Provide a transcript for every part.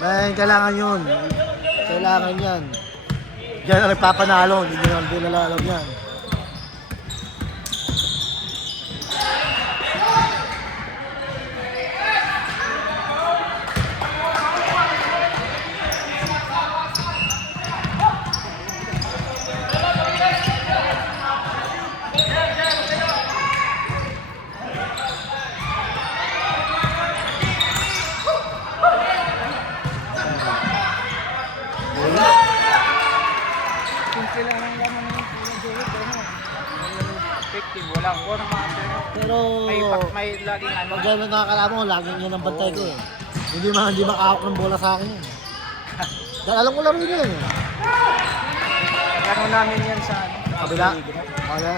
Man, kailangan yun. Kailangan yan. Diyan na nagpapanalo. Hindi nalalalam yan. Kailangan naman ng puro effective, walang format. Pero May laging ano. pag gano'n nakakalaman ko, laging yan ang bantay ko eh. Hindi makahawak ng bola sa akin yun. Dahil alam ko lang yun eh. Gano'n namin yan sa ano. Kabila? Kaya?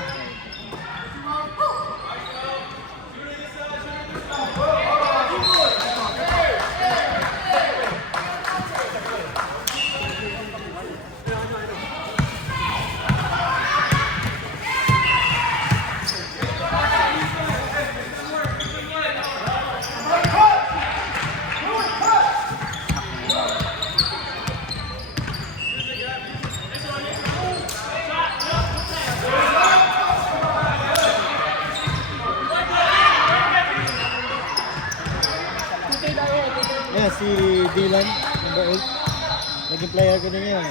Yeah, si Dylan, number 8. Naging player ko din yan.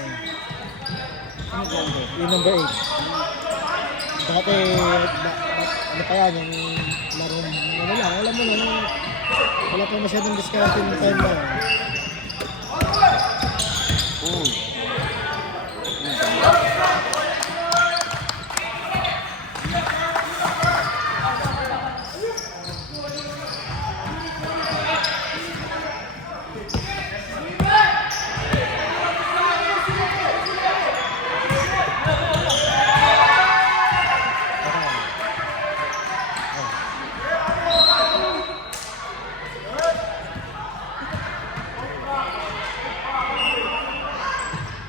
Yung number 8. Dati, ano pa yan, yung larong, ano lang, alam mo na, wala pa masyadong discount yung time na.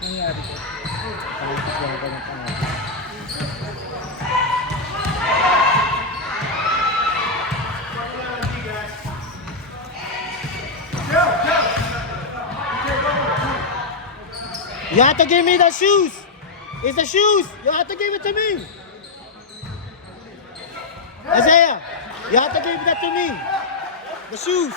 Nangyari ko. Palitas lang ako ng pangalan. You have to give me the shoes! It's the shoes! You have to give it to me! Isaiah! You have to give that to me! The shoes!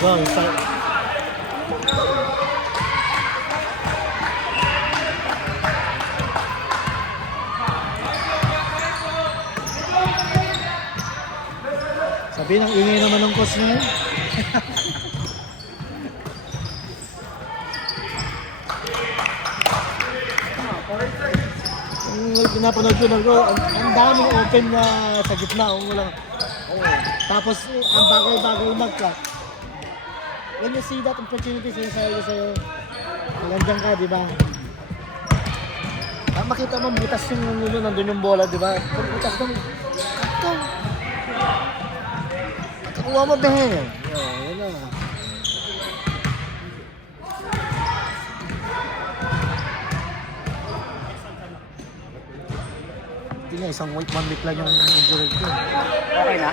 Wow, sabi ng ingay naman ng coach niya. Pinapanood ko, ang daming open na sa gitna. Tapos ang bagay-bagay mag-cut. When you see that opportunity, sinasabi ko sa'yo, nandiyan ka, di ba? Makita mo, butas yung ulo, nandun yung bola, di ba? Butas ng... Ito! Kakuha mo, behe! Yan na. Hindi nga, isang week, 1 week lang yung injury ko. Okay na?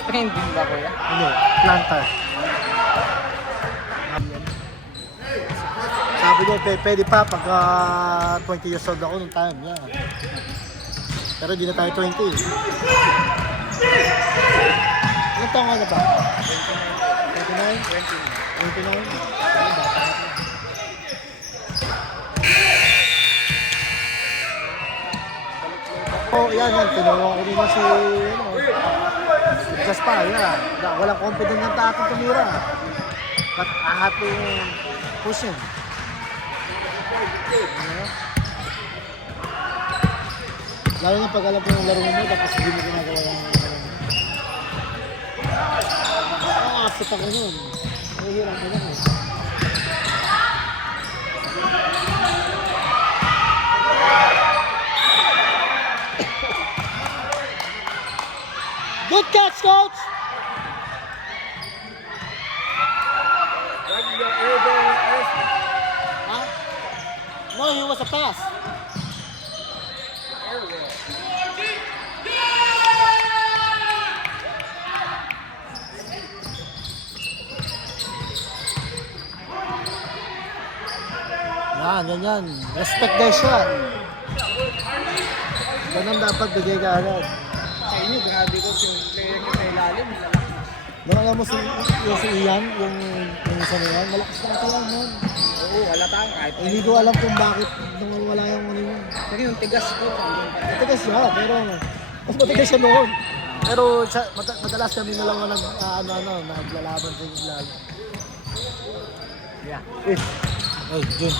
Sprain din ba kuya? Hindi, plantar. Sabi niya, pwede pa pagka 20 years old ako nung time. Yeah. Pero hindi na tayo 20. Ilang taong ka na ba? 29? 29? 29? Ay, bata ka pa. Oh, yan. Tinawag ko rin na si, Gaspar, yan. Walang confident ng taking tumira. But I have to push him. Lalo na pag alam ko yung laro mo, tapos hindi mo ginagawa yung after ako nun. Mahihirap ko lang eh. Good catch, coach! Huh? No, he was a pass. Yan. Respect their shot. Ganun dapat bigay ka agad. Sa inyo, grabe ko yung player nyo sa ilalim. Nung alam mo si Ian, yung isa na yan, malakas na ang nun. Oo, wala tayong kahit. Hindi ko alam kung bakit nung wala yung ano yun. Pero yung tigas ko, Matigas siya, pero mas matigas siya noon. Pero madalas kami na lang naglalaban sa yung lalo. yeah. Ay, Jun.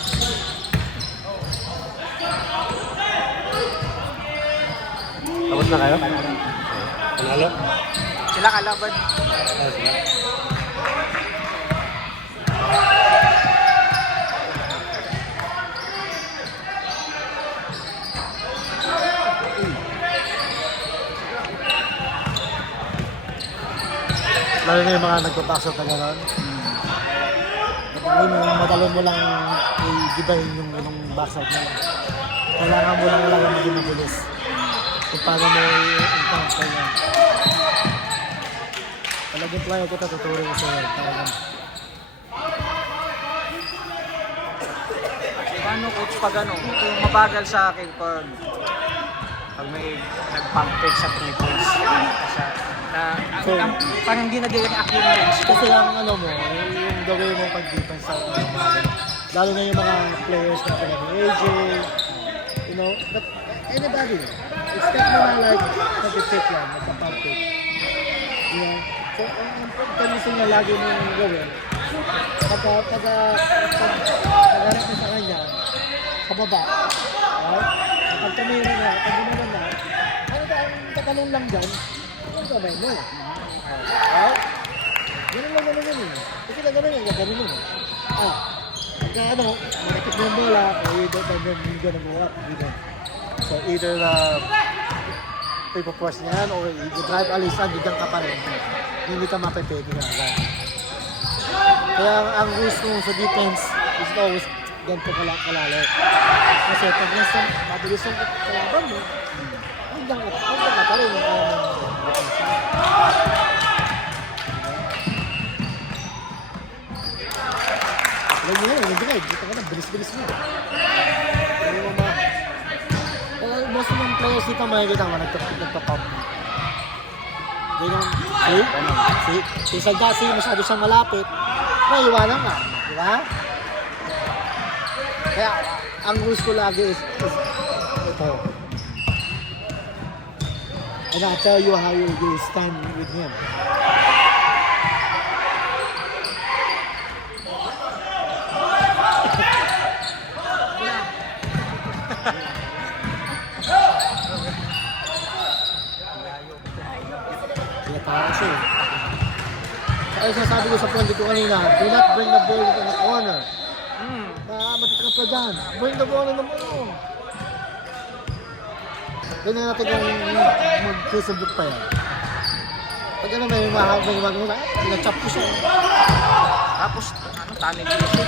Tapos na kayo? Panalo? Sila kalaban. Lalo na yung mga nagpapasok na gano'n. Madali mo lang i-gibahin yung backside mo lang. Kailangan mo lang maging mabilis. Kung paano mo i-encounter yan. Talagang player kita tuturin ko sa'yo. Talagang. Paano coach pag ano, kung mabagal sa akin pag may nag-pump fake sa 3 points. Parang hindi nag-react yung range. Kasi ang ano mo, yung gawin mo pag-defense sa lalo na yung mga players na pala ni AJ, you know, but anybody, expect mo na like nag-take yan, nagpa-pump fake. You know? So, ang tendency niya lagi mo yung gawin, pag-harap mo sa kanya, kababa, right? Kapag tumira na, pag gumawa na, ano ba ang tatanong lang dyan? Ang gabay mo. Right? Ganun lang naman yun eh. Kasi na ganun yung gagawin mo. Pagka ano, nakikip mo yung bola, you're gonna go up. So either ipopress niya yan or i-drive alisan, bigyan ka pa rin. Hindi ka mapipeke na agad. Kaya ang rules mo sa defense is always ganito kalalo. Kasi pag nasa mabilis yung kalaban mo, hanggang ka pa rin yung alam mo yun, nag-drive. Dito ka na, bilis-bilis mo. Hindi mo ma... Kaya most of yung players dito makikita mo, nagpa-pump. Ganyan, si Saldasi, masyado siyang malapit, maiwanan ka. Di ba? Kaya, ang rules ko lagi is ito. And I'll tell you how you stand with him. Kasi, kaya sinasabi ko sa friend ko kanina, do not bring the ball in the corner. Matitrap ka dyan. Bring the ball in the middle. Ganyan natin kung mag-Facebook pa yan. Pag ano may mahagawag mo, na-chop ko siya. Tapos, tanin ko siya.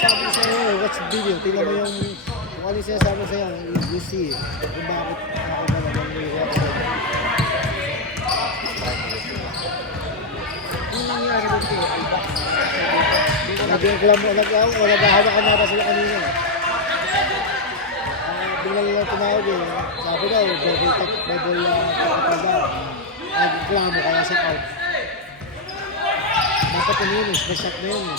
Sabi ko sa'yo, watch the video. Tingnan mo yung kung ano yung sinasabi sa'yo, you see it. Kung bakit ako na naman may reaction. Yun lang nangyari dito? Iba. Naghahawakan nata sila kanina. Bigla lang tumawag eh. Sabi daw, double kapal daw. Nagreklamo kaya sa out. Dapat ano yun eh, smash up na yun eh.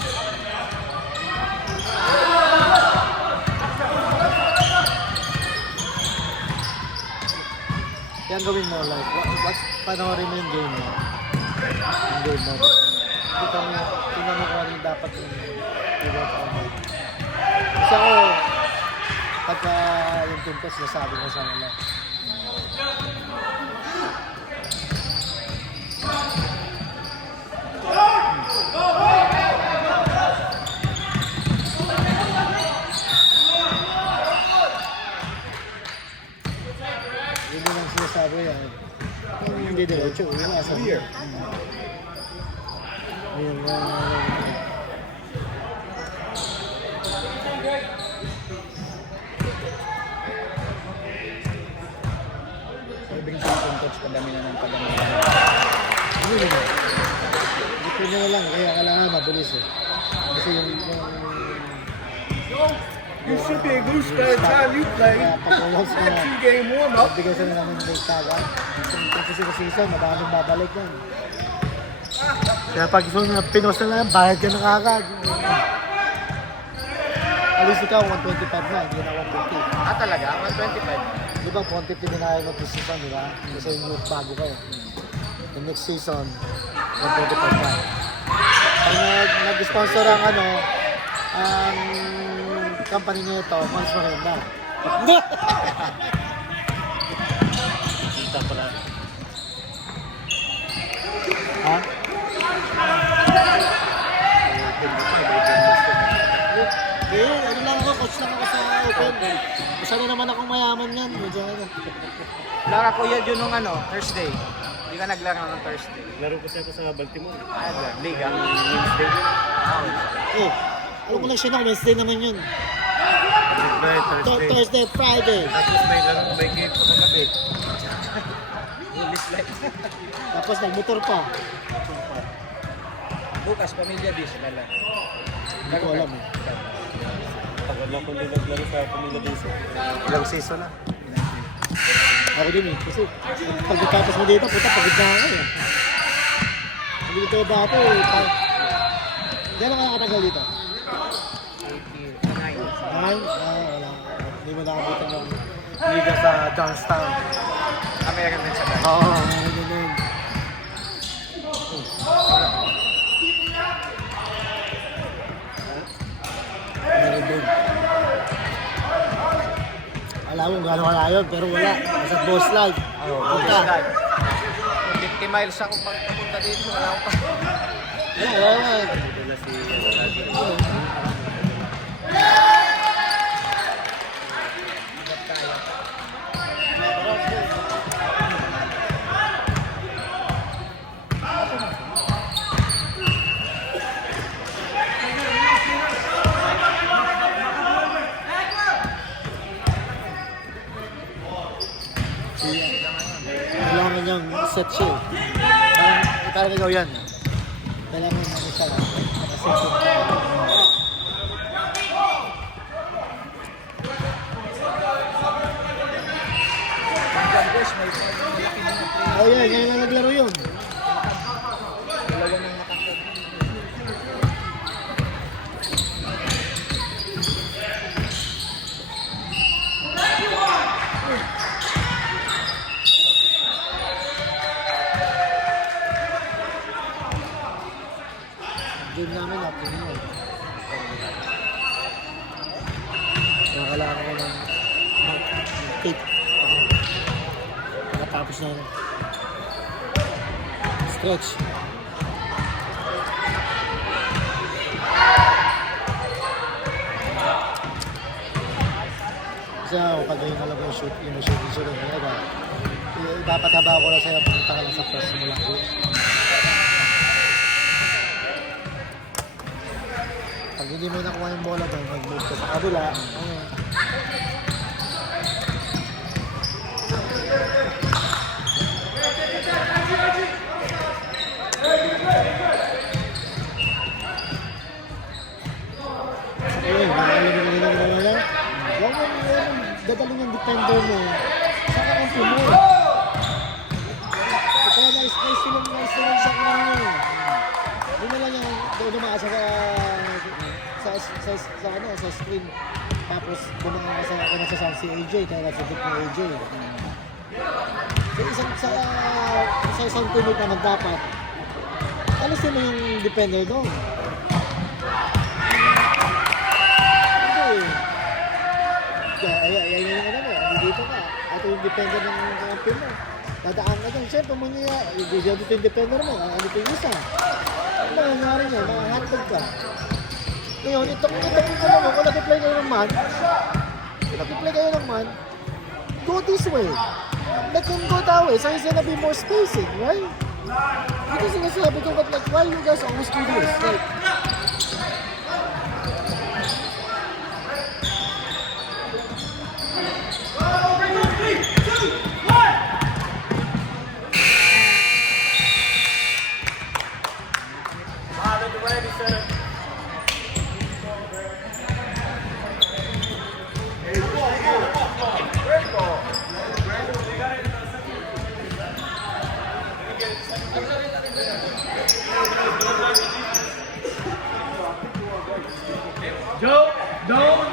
Kaya ang gawin mo like, panoorin mo yung game mo. Yung game mo. Tingnan mo kung ano yung dapat yung i-work on mo. Kasi ako, pagka yung team coach, nasabi ko sa nila. Yun yung ang sinasabi yan. Yung hindi diretso, yun ang asabi yan. Ayun, Pwedeng yung coach, padami na ng padami. Hindi naman. Ito nyo lang, kaya kailangan mabilis eh. Kasi yung You should be a goose by the time you play. kaya pag-uwas ka na, 2-game warm-up. bigyan sila namin ng taga. Kasi sa season, maraming babalik yan. Kaya pag pinost na lang, bayad ka na kagad. Alis ikaw, 125 na, hindi na 150. Ah, talaga? 125? Di ba, 150 din na kayo this season, di ba? Kasi yung youth bago kayo. The next season, 125 na. Pag nag-sponsor ang ang company nito, mas maganda. Kita pala. Ha? Ano lang ako, coach lang ako sa open. Masano naman akong mayaman yan. Medyo ano. Lara ko yan yun nung Thursday. Hindi ka naglaro ng Thursday. Laro kasi ako sa Baltimore. Ah, Liga. Wednesday. Ah, Oh, alam ko lang siya na, Wednesday naman yun. Thursday. Thursday, Friday. Tapos may game pa kagabi. Release light. Tapos nagmotor pa. Bukas, pamilya bis. Lala. Hindi ko alam eh. Tagal na kung naglaro sa Pamilya Dito. Ilang season na. Ako din eh. Kasi pagkatapos mo dito, puta, pagod na ako eh. Hindi dito dati eh. Gano'n ka nakatagal dito? 9. Wala. Hindi mo nakabutan yung liga sa Johnstown. American din sa dati. Oo, ganun. Meron din. Alam mo gano'n kalayon, pero wala. Nasa boss live. Punta. 50 miles ako pagpunta dito. Wala ako pa. Wala. Wala si Kailangan niyang set siya eh. Parang ikaw yan. Kailangan mo siya. Nakaset siya. Oh yan, yan na naglaro yun. Dalawa nang nakakot. Game namin natin yun. Kaya kailangan ko ng tape. Nakatapos na yun. Stretch. Kasi ako pag yung talaga yung shoot, dapat haba ko na sa'yo, pumunta ka lang sa first mo lang. Pag hindi mo nakuha yung bola doon, mag-move ka sa kabila. Ayun. defender mo, sa kakampi mo. Kaya naisilong siya kung ano. Yun na lang yung doon naman sa screen. Tapos bumangang ka sa si AJ, kaya nasabit mo AJ. So isang teammate naman dapat, alisin mo yung defender doon. Hindi. Kaya yung ano mo, dito ka. Ito yung defender ng kampi mo. Dadaan ka dyan. Siyempre, dito yung defender mo. Ano yung isa? Ano nangyari niya? Makahatag ka. Ngayon, itong ano mo, kung nag-play kayo ng man, go this way. Let him go that way. So he's gonna be more spacing, right? Ito sinasabi ko, but like, why you guys always do this? Like,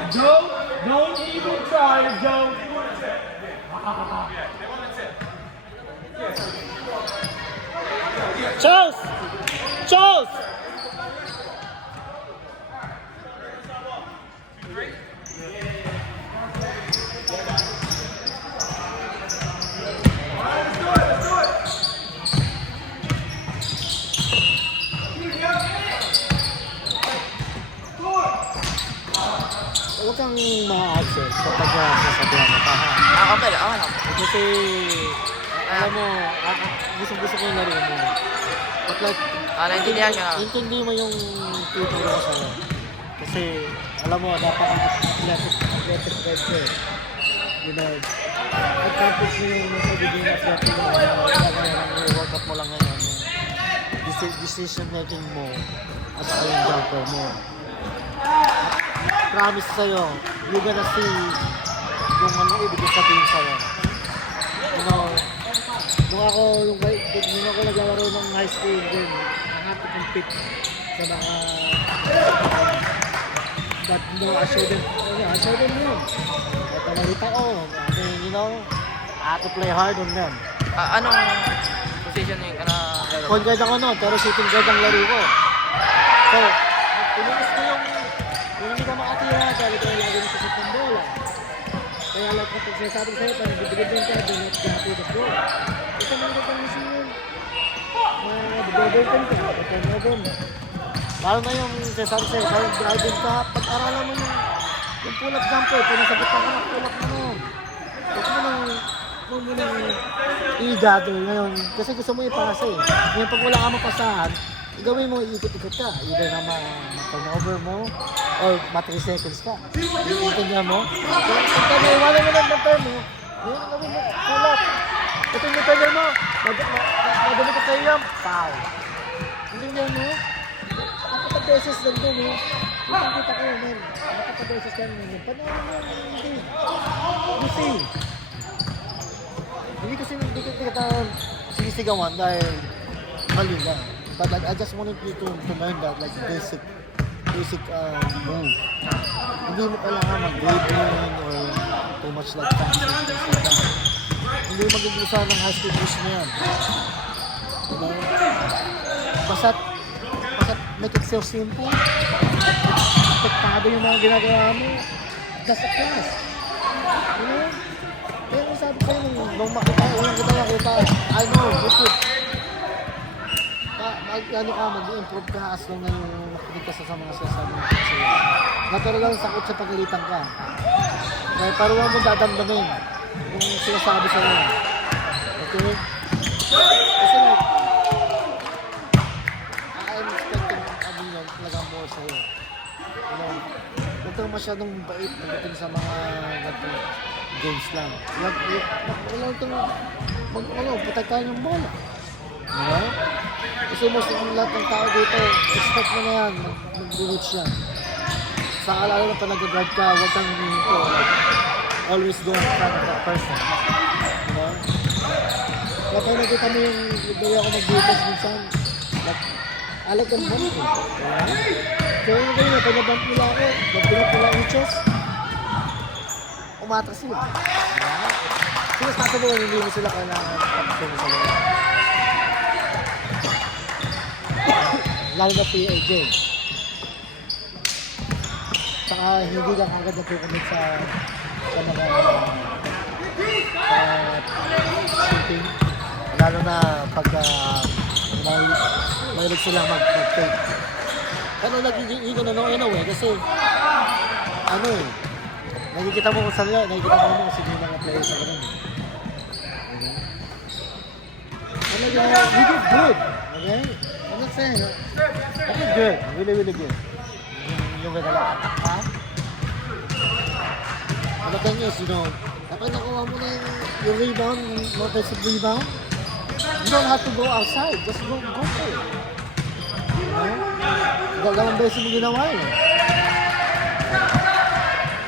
Joe, don't even try, Joe. Charles! Huwag kang ma-access kapag sasabihan mo pa, ha? Okay lang, Kasi, alam mo, gusto ko yung laro mo. But like, naintindihan siya na. intindi mo yung tutor ko sa'yo. Kasi, alam mo, napaka-athletic guys ko eh. You know, accomplish mo yung magiging athletic mo. Yung workout mo lang ngayon. Yung decision making mo at saka yung jumper mo. Promise sa'yo, you're gonna see yung ano ibig sabihin sa'yo. You know, nung ako naglalaro ng high school din, I have to compete sa mga but no, I showed them yun. At namalita ko, I mean, you know, I have to play hard on them. Anong positioning ka na laro? Point guard ako no, pero shooting guard ang laro ko. So, tininis ko yung hindi ka makatira, dahil ito yung lagi nito sa bola. Kaya like kapag sinasabi sa'yo, parang bibigyan din ka, do not copy the ball. Ito mga kapangisin yun. Bibigyan ka, turnover mo. Lalo na yung sinasabi sa'yo, parang driving ka, pag-aralan mo yung pull-up jumper, pinasagot ka ng pull-up mo nun. Huwag mo nang i-gather ngayon, kasi gusto mo ipasa eh. Ngayon pag wala ka mapasahan, gawin mo, ikot-ikot ka. Either na ma-turnover mo or ma-3 seconds ka. Iintindihan mo? Pagka naiwala mo ng turn mo, yun ang gawin mo, pull up. Ito yung turner mo, madami ka sa'yo yan, foul. Iintindihan mo? Nakatabeses lang doon, no? Yung kita ko, man. Nakatabeses lang doon. Panoorin mo yung hindi. You see? Hindi ko kita sinisigawan dahil mali lang. But like, I just wanted you to learn that like basic move. Hindi mo kailangan mag-dribbling or too much like passing, things like that. Hindi mag-ugusan ng high school push na yan. You know? Basta't make it so simple. Pektado yung mga ginagawa mo. That's a class. You know? Kaya kung sabi ko nung makita, unang kita, I know, you could mag-improve ka as long na yung nakinig ka sa mga sasabi mo kasi natural lang sakot sa pagalitan ka. Kaya parang mo dadamdamin kung sinasabi sa iyo. Okay? Kasi like, I'm expecting talagang more sa iyo. You know, huwag kang masyadong bait pagdating sa mga games lang. Wala itong patagkaan yung bola. Diba? Kasi most of lahat ng tao dito, expect mo na yan, mag-reach yan. Sa alala na pag nag-guard ka, huwag kang humihinto. always go in front of that person. You know? Kaya tayo nakita mo yung dali ako mag-defense minsan. Like, I like them bump me. So yung ganyan, pag nabump nila ako, nag-pinap nila yung chest, umatras sila. Sino sa mo, hindi mo sila kailangan kapag sa loob. Lalo na PAJ. Saka hindi lang agad natukomit sa mga shooting. Lalo na pag mahilig sila mag-take. Ano nagiging ko na no kasi ano eh, nakikita mo kung saan nila, nakikita mo kung sino yung mga players sa ganun. Talaga, we did good. Okay? I'm not saying, I did good. Really, really good. Yung ganda lang. Ha? But the thing is, you know, kapag nakuha mo na yung rebound, yung offensive rebound, you don't have to go outside. Just go for it. You know? Dalawang beses mo ginawa yun.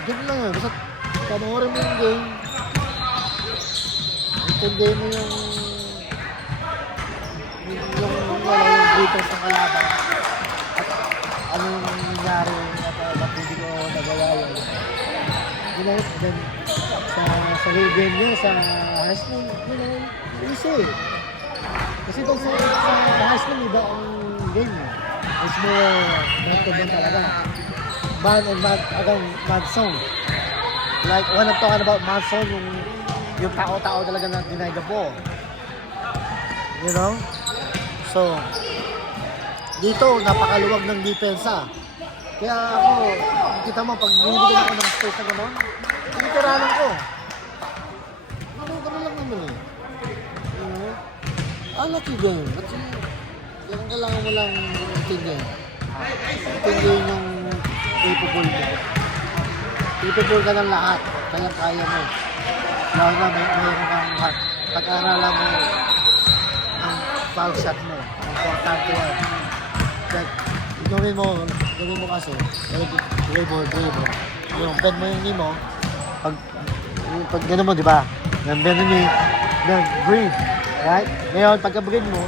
Ganun lang yun. Basta panoorin mo yung game. Intindihin mo yung defense ng kalaban. At ano yung nangyari at ba't hindi ko nagawa yun. You know, then sa whole game nyo, sa high school, you know, easy. Kasi doon sa high school, iba ang game nyo. It's more man-to-man talaga. Man and mad zone. Like when I'm talking about mad zone, yung tao-tao talaga na deny the ball. You know? So, dito, napakaluwag ng depensa. Kaya ako, kita mo, pag binibigyan ako ng space na gano'n, tinitiranan ko. Ganun lang naman eh. You know? I like your game. Kasi, yung kailangan mo lang intindihin. Intindihin yung capable mo. Capable ka ng lahat. Kaya mo. Lalo na mayroon kang pag-aaralan mo ang foul shot mo. Importante yan. Like, gawin mo kasi. Dribble. Yung bend mo yung knee mo. Pag gano'n mo, di ba? Bend mo yung knee. Then, breathe. Right? Ngayon, pagka-breathe mo,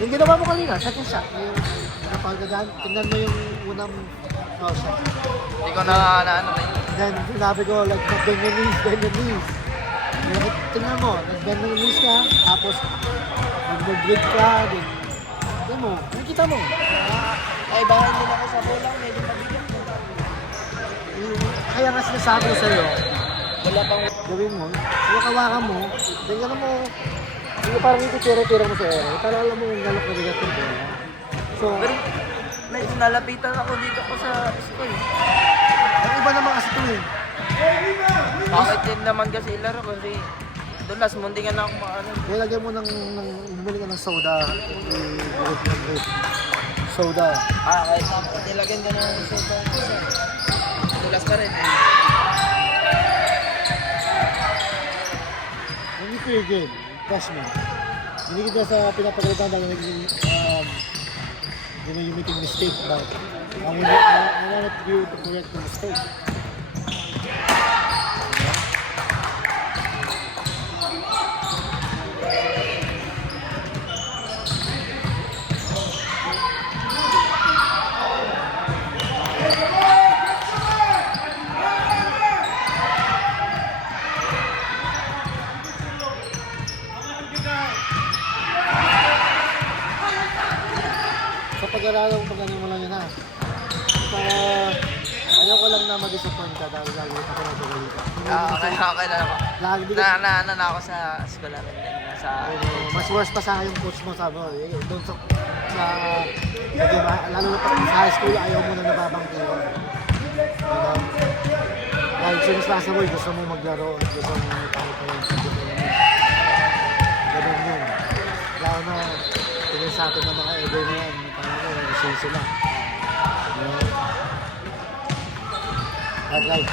yung ginawa mo kanina, second shot. Yung napagdagan, tingnan mo yung unang foul shot. Hindi ko na ano. Then, sinabi ko, like, bend your knees. Tingnan mo, nag-bend your knees ka, tapos, nag-breathe ka, then, tingnan mo, nakikita mo. Ay, bahan din ako sa bola, medyo mabigat. Kaya nga sinasabi ko sa'yo, Wala pang... gawin mo, yung kawakan mo, tingnan mo, hindi parang ititira-tira mo sa ere, para alam mo yung galok na bigat yung bola. So, Pero, medyo nalapitan ako dito ko sa school. ang iba naman kasi ito eh. Bakit din naman kasi ilaro kasi doon last mundingan na ako maano. Kaya lagyan mo bumili ka ng soda, soda. Kahit nilagyan ka ng soda kasi dulas pa rin. When you play a game, freshman, hindi kita sa pinapagalitan dahil you're making mistake, but I wanted you to correct the mistake. Pag-aralan mo mo lang yun ha. Para ayaw ko lang na ma-disappoint ka dahil lagi ka pa nagagalitan. Okay na ako. Lagi Na ako sa school namin din. mas worse pa sa yung coach mo sabi mo. Doon sa lalo na pag sa high school ayaw mo na nababangkiwan. Dahil sinasasa mo, gusto mo maglaro at gusto mo tayo pa yung sabi mo. Ganun yun. Lalo na tingin sa atin ng mga ego na yan. Kasi sila. But like,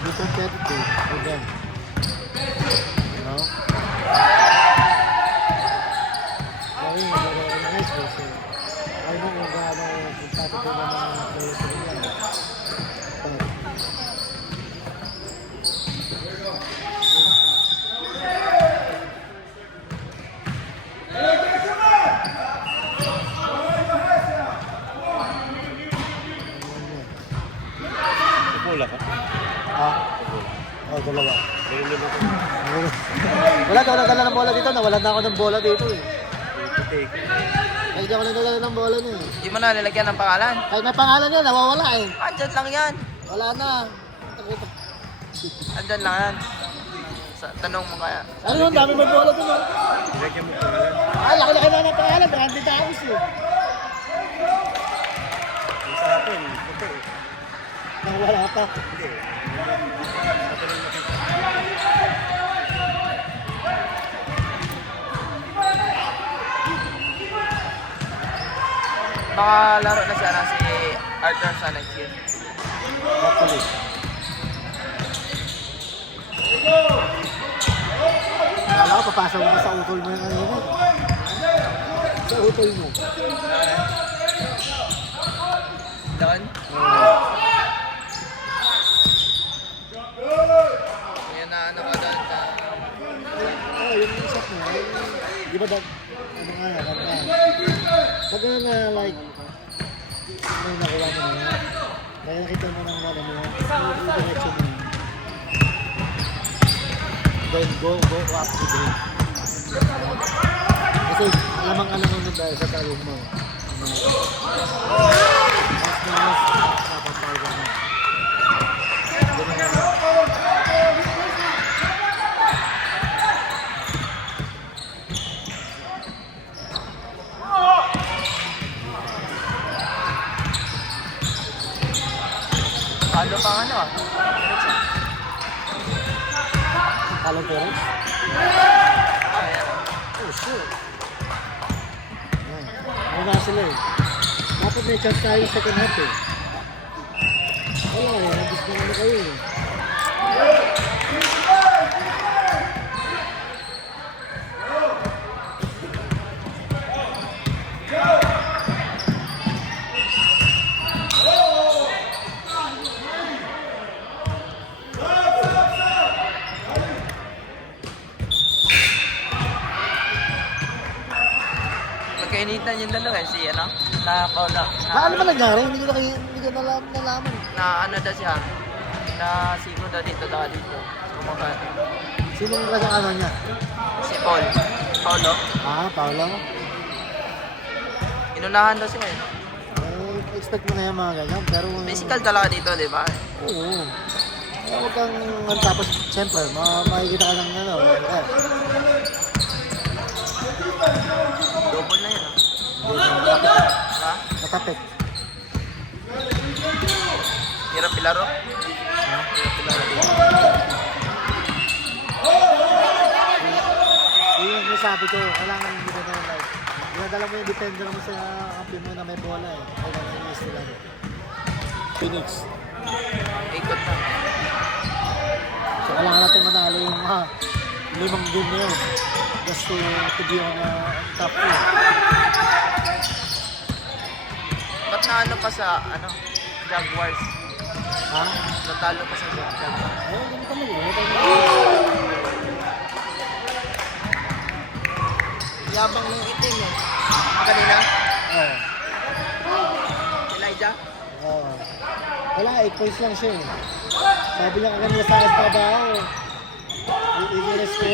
be competitive with them. You know? Kaya yun, nagagawa ng high school. So, I know kung gaano competitive na mga players sa nila. But, bola ka? Ah, oh, dalawa. Meron naman ako. Wala daw nagdala ng bola dito. Nawalan na ako ng bola dito eh. Take. Kahit di ako nagdala ng bola niya eh. Hindi mo na nilagyan ng pangalan. Kahit may pangalan niya, nawawala eh. Andyan lang yan. Wala na. Andyan lang yan. Tanong mo kaya. Ano yun? Dami may bola dun. Nilagyan mo pangalan. Ah, laki-laki na ng pangalan. Branded Taos eh. Yung sa akin, ito eh. Nawala pa. Hindi. Baka laro na siya si Arthur sa next year. Hopefully. Akala ko papasok mo sa utol mo yung kanina. Sa utol mo. Doon? Ngayon na ano ka doon sa... Oo, yung shot mo. Di ba ano nga yan, kanta. Pag na like, may nakuha mo na yan. Kaya nakita mo ng ano mo, yung direction mo. Then go up to green. Kasi alamang-alam mo dahil sa talong mo. Mas na mas napapalwa mo. Halo pang ano ah. Talong Perez? Ayan. Oh, sure. Ano na sila eh. Dapat may chance tayo sa second half eh. Wala eh, nabis na naman kayo eh. Magkainitan yung dalawa eh, si ano, na Paula. Ano ba nangyari? Hindi ko nalaman. Na ano daw siya, na sigo daw dito, kumakain. Sino ang kasama niya? Si Paul. Paulo. Ah, Paula. Inunahan daw siya eh. Expect mo na yung mga ganyan, pero... Physical talaga dito, di ba? Oo. Huwag kang... Tapos, siyempre, makikita ka ng ano. Double na yun ah. Ha? Matapik. Hirap ilaro. Hirap ilaro dito. Yung nasabi ko, kailangan hindi na yung like. Dinadala mo yung defender mo sa kampi mo na may bola eh. Kailangan yung sila. Phoenix. Ikot na. So, kailangan natin manalo yung mga 5 game na yun. Just to be on top 2. Ba't na ano pa sa, ano, Jaguars? Ha? Natalo pa sa Jaguars. Ayun, hindi ka mag Yabang ng itim eh. Kanina? Oo. Elijah? Oo. Wala, 8 points lang siya eh. Sabi niya kanina sa trabaho. I-rest ko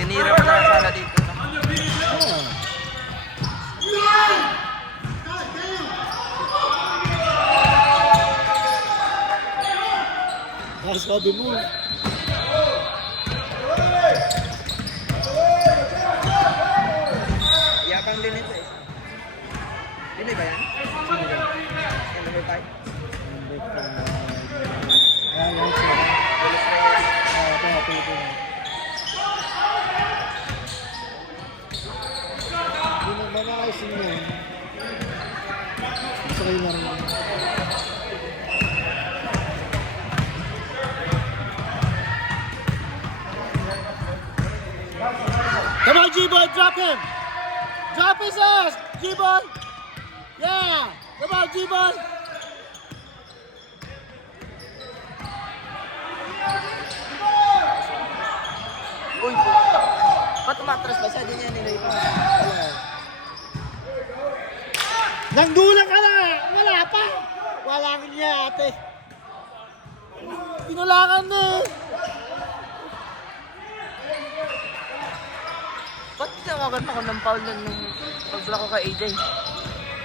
Tinira pa na sana dito. sabi mo. Yabang din ito eh. Pinoy ba yan? Yan, number 5? Yan sila. Bulos na yan. Ito, Pilipino. Hindi na ba nakaisin mo yun? Gusto kayo na rin. on, G-Boy, drop him. Drop his ass, G-Boy. Yeah, come on, G-Boy. Uy, ba't umatras ba siya? Di niya nilay pa. Nanggulang ka na! Wala pa! Wala ka niya, ate. Pinulangan na eh. Ba't tinawagan ako ng foul nun nung pag-block ko kay AJ?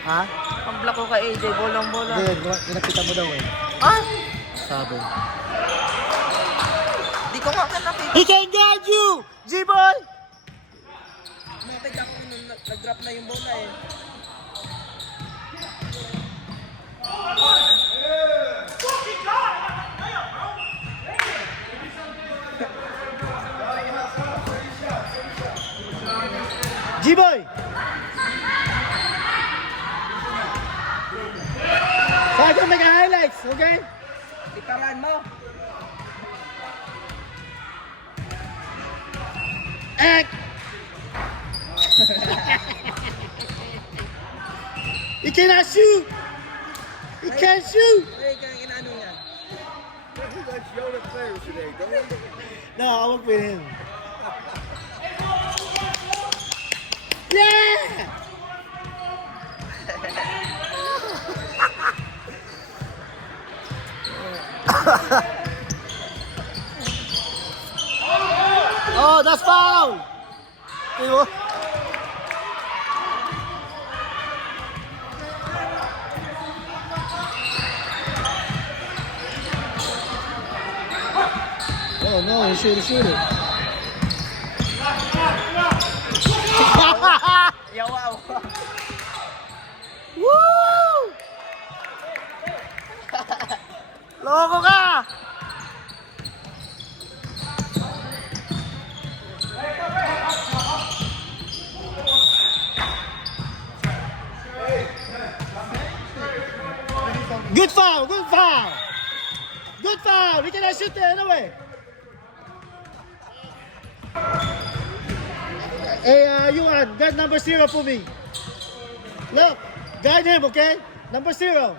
Ha? Pag-block ko kay AJ, bolang-bola. Hindi, kinakita mo daw eh. Ah? Sabi. Di ko nga nakita. He can guard you! G-Boy! Nakita ko nung nag-drop na yung bola eh. G-Boy! So I can make a highlights, okay? Itaran mo. Act! He cannot shoot! He can't shoot! Ay, kaya inaano niya. No, I work with him. Yeah! Oh, that's foul! You know? Oh no, he should shoot it. Yawaw. Woo! Loko ka! Good foul, good foul! Good foul! He cannot shoot there anyway. Hey, you guard number 0 for me. Look, guide him, okay? Number 0.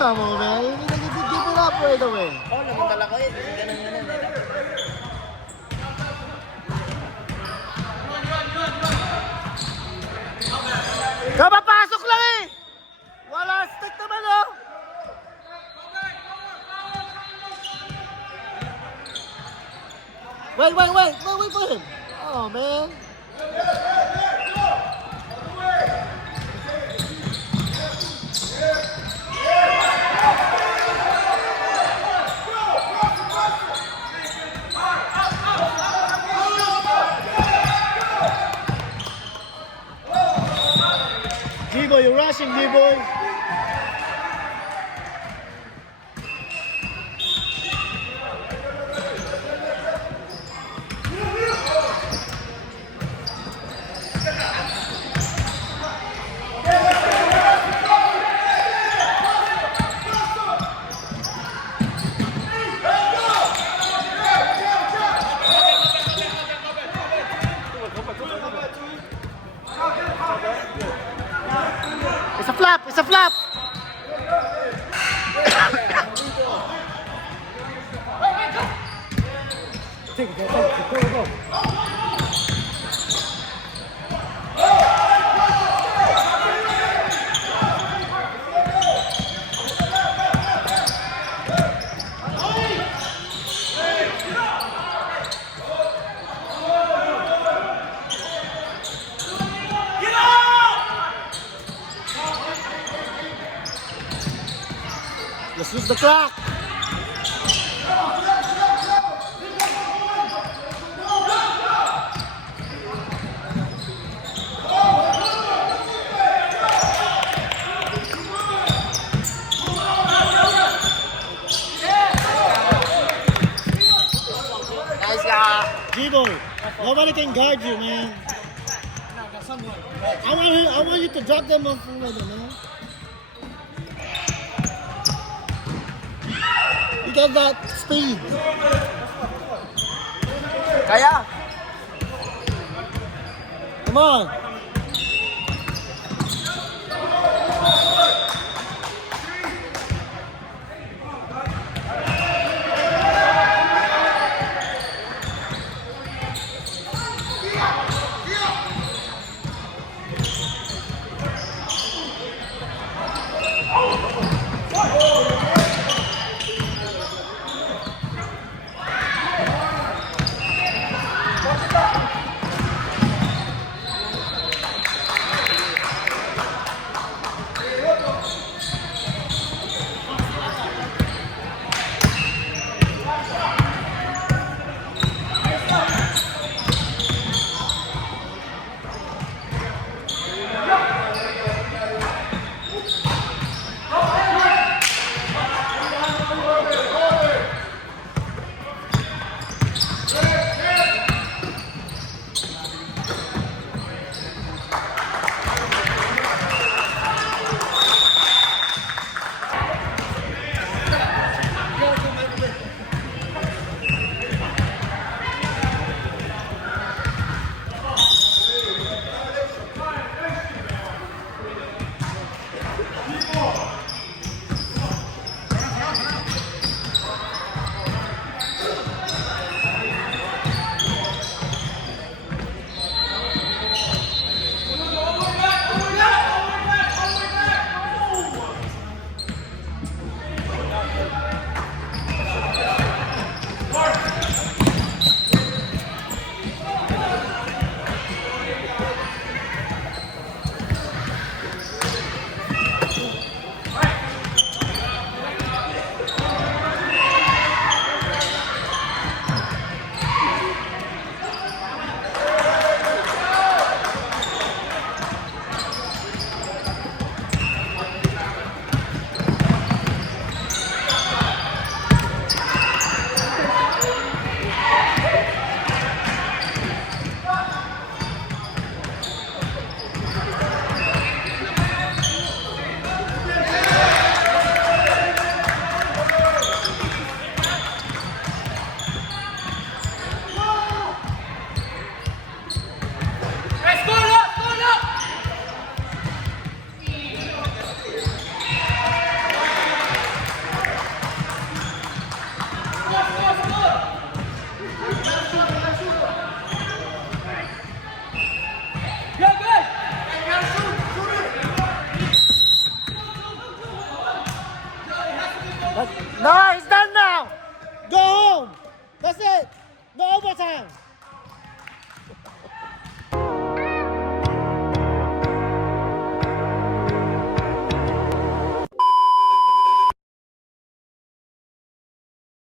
Come on, man. You need to give it up right away. Oh, namundala ko eh. Ganun eh. Kapapasok lang eh! Wala stick naman oh! Wait for him! Oh man! G-Boy, you're rushing, G-Boy. It's a flap! It's a flap! Go. Let's use the clock! dribble. Nobody can guard you, man. I want you to drop them on forward, man. You got that speed. Kaya! Come on. No, it's done now! Go home. That's it. No overtime.